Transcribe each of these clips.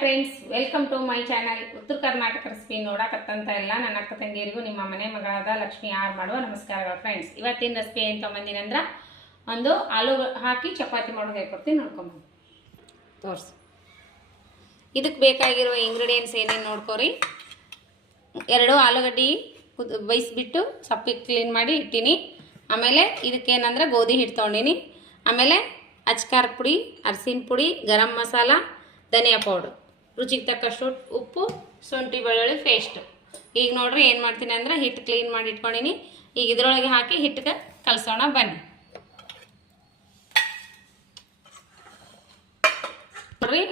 Friends, welcome to my channel. Uttara Karnataka recipe ನೋಡಕತ್ತಂತ ಎಲ್ಲ ನನ್ನ ಅಕ್ಕ ತಂಗಿಯರಿಗೂ ನಿಮ್ಮ ಮನೆ ಮಗಳಾದ ಲಕ್ಷ್ಮಿ ಆರ್ ಮಾಡುವ ನಮಸ್ಕಾರಗಳು. ಫ್ರೆಂಡ್ಸ್, ಇವತ್ತಿನ ರೆಸಿಪಿ ಏನು ತೊಗೊಂಬಂದಿನಿ ಅಂದ್ರೆ ಒಂದು ಆಲೂ ಹಾಕಿ ಚಪಾತಿ ಮಾಡೋದು ಹೇಳ್ಕೊಡ್ತೀನಿ, ನೋಡ್ಕೊಂಬಂದು ತೋರಿಸಿ. ಇದಕ್ಕೆ ಬೇಕಾಗಿರುವ ಇಂಗ್ರೀಡಿಯೆಂಟ್ಸ್ ಏನೇನು ನೋಡ್ಕೊರಿ. 2 ಆಲೂಗಡ್ಡೆ ಬೇಯಿಸ್ಬಿಟ್ಟು ಸಪ್ಪಿಗೆ ಕ್ಲೀನ್ ಮಾಡಿ ಇಟ್ಟೀನಿ. ಆಮೇಲೆ ಇದಕ್ಕೇನಂದ್ರೆ ಗೋಧಿ ಹಿಟ್ಟು ತೊಗೊಂಡಿನಿ. ಆಮೇಲೆ ಅಚ್ಕಾರ ಪುಡಿ, ಅರಸಿನ ಪುಡಿ, ಗರಂ ಮಸಾಲ, ಧನಿಯಾ ಪೌಡ್ರ್, ರುಚಿಗೆ ತಕ್ಕಷ್ಟು ಉಪ್ಪು, ಶುಂಠಿ ಬೆಳ್ಳುಳ್ಳಿ ಪೇಸ್ಟ್. ಈಗ ನೋಡ್ರಿ ಏನು ಮಾಡ್ತೀನಿ ಅಂದ್ರೆ ಹಿಟ್ಟು ಕ್ಲೀನ್ ಮಾಡಿ ಇಟ್ಕೊಂಡಿನಿ. ಈಗ ಇದ್ರೊಳಗೆ ಹಾಕಿ ಹಿಟ್ಟಿಗೆ ಕಲಸೋಣ ಬನ್ನಿ. ನೋಡ್ರಿ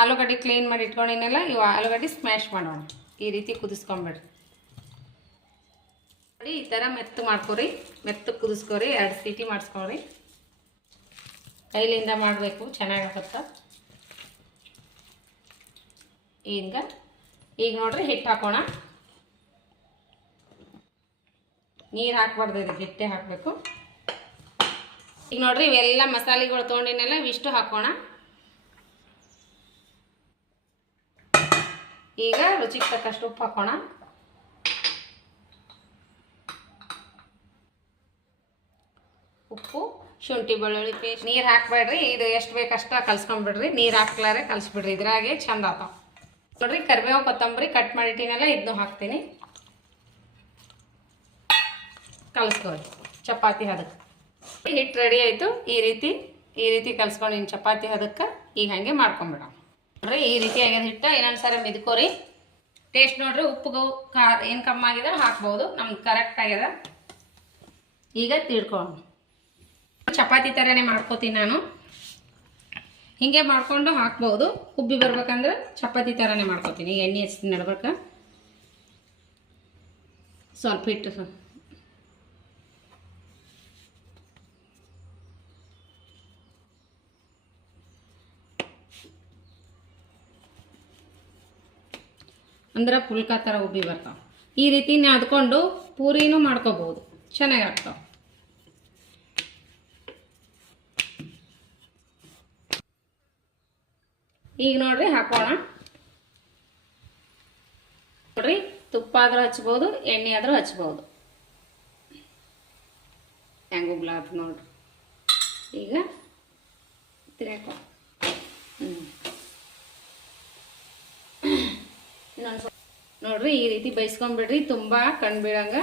ಆಲೂಗಡ್ಡೆ ಕ್ಲೀನ್ ಮಾಡಿ ಇಟ್ಕೊಂಡಿನಲ್ಲ, ಇವು ಆಲೂಗಡ್ಡೆ ಸ್ಮ್ಯಾಶ್ ಮಾಡೋಣ. ಈ ರೀತಿ ಕುದಿಸ್ಕೊಂಬಿಡ್ರಿ. ನೋಡಿ ಈ ಥರ ಮೆತ್ತು ಮಾಡ್ಕೊರಿ, ಮೆತ್ತು ಕುದಿಸ್ಕೊರಿ. 2 ಸೀಟಿ ಮಾಡಿಸ್ಕೊರಿ. ಕೈಲಿಂದ ಮಾಡಬೇಕು, ಚೆನ್ನಾಗಾಗತ್ತೆ. ಈಗ ನೋಡ್ರಿ ಹಿಟ್ಟು ಹಾಕೋಣ. ನೀರು ಹಾಕ್ಬಾರ್ದು, ಇದಕ್ಕೆ ಹಿಟ್ಟೆ ಹಾಕಬೇಕು. ಈಗ ನೋಡ್ರಿ ಇವೆಲ್ಲ ಮಸಾಲೆಗಳು ತೊಗೊಂಡಿನೆಲ್ಲ ಇವಿಷ್ಟು ಹಾಕೋಣ. ಈಗ ರುಚಿಗೆ ತಕ್ಕಷ್ಟು ಉಪ್ಪು ಹಾಕೋಣ. ಉಪ್ಪು, ಶುಂಠಿ ಬೆಳ್ಳುಳ್ಳಿ ಪೇಸ್ಟ್. ನೀರು ಹಾಕ್ಬೇಡ್ರಿ, ಇದು ಎಷ್ಟು ಬೇಕಷ್ಟ ಕಲ್ಸ್ಕೊಂಡ್ಬಿಡ್ರಿ. ನೀರು ಹಾಕ್ಲಾರೆ ಕಲಿಸ್ಬಿಡ್ರಿ, ಇದ್ರಾಗೆ ಚಂದ ಆತಾವ. ನೋಡ್ರಿ ಕರಿಬೇವು ಕೊತ್ತಂಬರಿ ಕಟ್ ಮಾಡಿಟ್ಟಿನಲ್ಲ, ಇದನ್ನು ಹಾಕ್ತೀನಿ. ಕಲಿಸ್ಕೊರಿ ಚಪಾತಿ ಹದಕ್ಕೆ. ಹಿಟ್ಟು ರೆಡಿ ಆಯಿತು. ಈ ರೀತಿ ಕಲ್ಸ್ಕೊಂಡಿನಿ ಚಪಾತಿ ಹದಕ್ಕೆ. ಈಗ ಹಾಗೆ ಮಾಡ್ಕೊಂಬಿಡೋಣ. ನೋಡ್ರಿ ಈ ರೀತಿ ಆಗ್ಯದ ಹಿಟ್ಟು. ಇನ್ನೊಂದು ಸಲ ಮಿದ್ಕೋರಿ. ಟೇಸ್ಟ್ ನೋಡ್ರಿ, ಉಪ್ಪು ಖಾರ ಏನು ಕಮ್ಮಿ ಆಗಿದೆ ಹಾಕ್ಬೋದು. ನಮ್ಗೆ ಕರೆಕ್ಟ್ ಆಗ್ಯದ. ಈಗ ತಿಳ್ಕೊಳ್ಳೋಣ. ಚಪಾತಿ ಥರನೇ ಮಾಡ್ಕೋತೀನಿ ನಾನು. ಹೀಗೆ ಮಾಡ್ಕೊಂಡು ಹಾಕ್ಬೋದು. ಉಬ್ಬಿ ಬರ್ಬೇಕಂದ್ರೆ ಚಪಾತಿ ಥರನೇ ಮಾಡ್ಕೋತೀನಿ. ಈಗ ಎಣ್ಣೆ ಹಚ್ತೀನಿ ನಡ್ಬೇಕು. ಸ್ವಲ್ಪ ಹಿಟ್ಟು ಅಂದ್ರೆ ಪುಲ್ಕ ಥರ ಉಬ್ಬಿ ಬರ್ತಾವೆ. ಈ ರೀತಿ ನಾದ್ಕೊಂಡು ಪೂರಿನೂ ಮಾಡ್ಕೋಬೋದು, ಚೆನ್ನಾಗಿ ಆಗ್ತಾವೆ. ಈಗ ನೋಡ್ರಿ ಹಾಕೋಣ. ನೋಡ್ರಿ ತುಪ್ಪ ಆದ್ರೂ ಹಚ್ಬೋದು, ಎಣ್ಣೆ ಆದ್ರೂ ಹಚ್ಬೋದು. ಹೆಂಗೆ ಉಬ್ಲಾತ್ ನೋಡ್ರಿ. ಈಗ ತಿರ್ಕೊ. ನೋಡ್ರಿ ಈ ರೀತಿ ಬೇಯಿಸ್ಕೊಂಡ್ಬಿಡ್ರಿ. ತುಂಬ ಕಣ್ಬೀಳಂಗ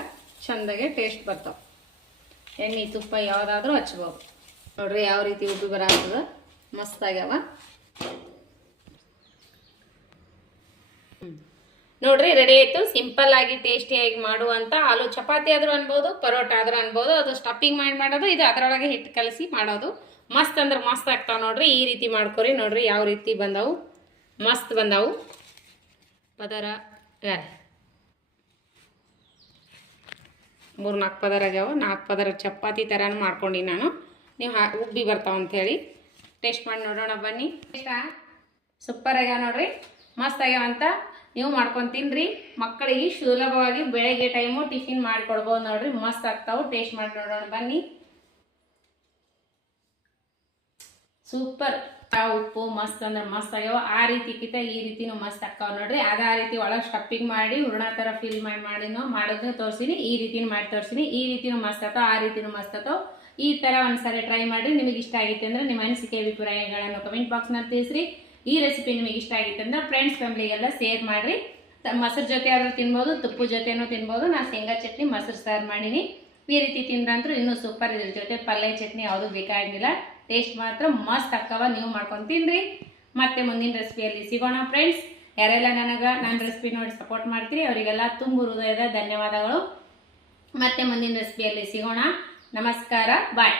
ಚಂದಾಗೆ ಟೇಸ್ಟ್ ಬರ್ತಾವೆ. ಎಣ್ಣೆ ತುಪ್ಪ ಯಾವುದಾದ್ರೂ ಹಚ್ಬೋದು. ನೋಡ್ರಿ ಯಾವ ರೀತಿ ಉಬ್ಬಿ ಬರಾಗ್ತದ, ಮಸ್ತ್ ಆಗ್ಯಾವ. ನೋಡ್ರಿ ರೆಡಿ ಆಯ್ತು. ಸಿಂಪಲ್ ಆಗಿ ಟೇಸ್ಟಿಯಾಗಿ ಮಾಡುವಂತ ಆಲೂ ಚಪಾತಿ ಆದ್ರೂ ಅನ್ಬೋದು, ಪರೋಟ ಆದ್ರೂ ಅನ್ಬೋದು. ಅದು ಸ್ಟಫಿಂಗ್ ಮಾಡಿ ಮಾಡೋದು, ಇದು ಅದರೊಳಗೆ ಹಿಟ್ಟು ಕಲಸಿ ಮಾಡೋದು. ಮಸ್ತ್ ಅಂದ್ರೆ ಮಸ್ತ್ ಆಗ್ತಾವ. ನೋಡ್ರಿ ಈ ರೀತಿ ಮಾಡ್ಕೊರಿ. ನೋಡ್ರಿ ಯಾವ ರೀತಿ ಬಂದವು, ಮಸ್ತ್ ಬಂದವು. ಪದರ 3-4 ಪದರ ಆಗ್ಯಾವ. 4 ಪದರ ಚಪಾತಿ ಥರ ಮಾಡ್ಕೊಂಡು ನಾನು. ನೀವು ಉಬ್ಬಿ ಬರ್ತಾವ ಅಂಥೇಳಿ ಟೇಸ್ಟ್ ಮಾಡಿ ನೋಡೋಣ ಬನ್ನಿ. ಸೂಪರ್ ಆಗ್ಯಾವ ನೋಡ್ರಿ, ಮಸ್ತ್ ಆಗ್ಯಾವಂತ. ನೀವು ಮಾಡ್ಕೊಂಡು ತಿನ್ರಿ. ಮಕ್ಕಳಿಗೆ ಸುಲಭವಾಗಿ ಬೆಳಗ್ಗೆ ಟೈಮು ಟಿಫಿನ್ ಮಾಡಿಕೊಡ್ಬೋದು. ನೋಡ್ರಿ ಮಸ್ತ್ ಆಗ್ತಾವೆ. ಟೇಸ್ಟ್ ಮಾಡಿ ನೋಡೋಣ ಬನ್ನಿ. ಸೂಪರ್. ಉಪ್ಪು ಮಸ್ತ್ ಅಂದ್ರೆ ಮಸ್ತ್ ಆಗ್ಯಾವ. ಆ ರೀತಿಗಿಂತ ಈ ರೀತಿನೂ ಮಸ್ತ್ ಆಗ್ತಾವ ನೋಡ್ರಿ. ಆ ರೀತಿ ಒಳಗೆ ಸ್ಟಫಿಂಗ್ ಮಾಡಿ ಹೂರ್ಣ ಥರ ಫಿಲ್ ಮಾಡಿನೋ ಮಾಡೋದನ್ನ ತೋರಿಸಿನಿ. ಈ ರೀತಿನೂ ಮಾಡಿ ತೋರಿಸಿನಿ. ಈ ರೀತಿನೂ ಮಸ್ತ್ ಆಗ್ತಾವ, ಆ ರೀತಿನೂ ಮಸ್ತ್ ಆಗ್ತಾವ. ಈ ಥರ ಒಂದ್ಸರಿ ಟ್ರೈ ಮಾಡಿ. ನಿಮಗೆ ಇಷ್ಟ ಆಗಿತ್ತು ಅಂದ್ರೆ ನಿಮ್ಮ ಅನಿಸಿಕೆ ಅಭಿಪ್ರಾಯಗಳನ್ನು ಕಮೆಂಟ್ ಬಾಕ್ಸ್ನಲ್ಲಿ ತಿಳಿಸ್ರಿ. ಈ ರೆಸಿಪಿ ನಿಮಗೆ ಇಷ್ಟ ಆಗಿತ್ತು ಅಂದ್ರೆ ಫ್ರೆಂಡ್ಸ್ ಫ್ಯಾಮಿಲಿಗೆಲ್ಲ ಶೇರ್ ಮಾಡಿರಿ. ಮೊಸರು ಜೊತೆ ಆದ್ರೂ ತಿನ್ಬೋದು, ತುಪ್ಪದ ಜೊತೆನೂ ತಿನ್ಬೋದು. ನಾನು ಶೇಂಗಾ ಚಟ್ನಿ ಮೊಸರು ಸಾರು ಮಾಡೀನಿ. ಈ ರೀತಿ ತಿಂದ್ರಂತೂ ಇನ್ನೂ ಸೂಪರ್. ಇದ್ರ ಜೊತೆ ಪಲ್ಯ ಚಟ್ನಿ ಯಾವುದೂ ಬೇಕಾಗಿಲ್ಲ. ಟೇಸ್ಟ್ ಮಾತ್ರ ಮಸ್ತ್ ಅಕ್ಕವ. ನೀವು ಮಾಡ್ಕೊಂಡು ತಿನ್ರಿ. ಮತ್ತೆ ಮುಂದಿನ ರೆಸಿಪಿಯಲ್ಲಿ ಸಿಗೋಣ ಫ್ರೆಂಡ್ಸ್. ಯಾರೆಲ್ಲ ನನ್ನ ರೆಸಿಪಿ ನೋಡಿ ಸಪೋರ್ಟ್ ಮಾಡ್ತೀರಿ ಅವರಿಗೆಲ್ಲ ತುಂಬ ಹೃದಯದ ಧನ್ಯವಾದಗಳು. ಮತ್ತೆ ಮುಂದಿನ ರೆಸಿಪಿಯಲ್ಲಿ ಸಿಗೋಣ. ನಮಸ್ಕಾರ, ಬಾಯ್.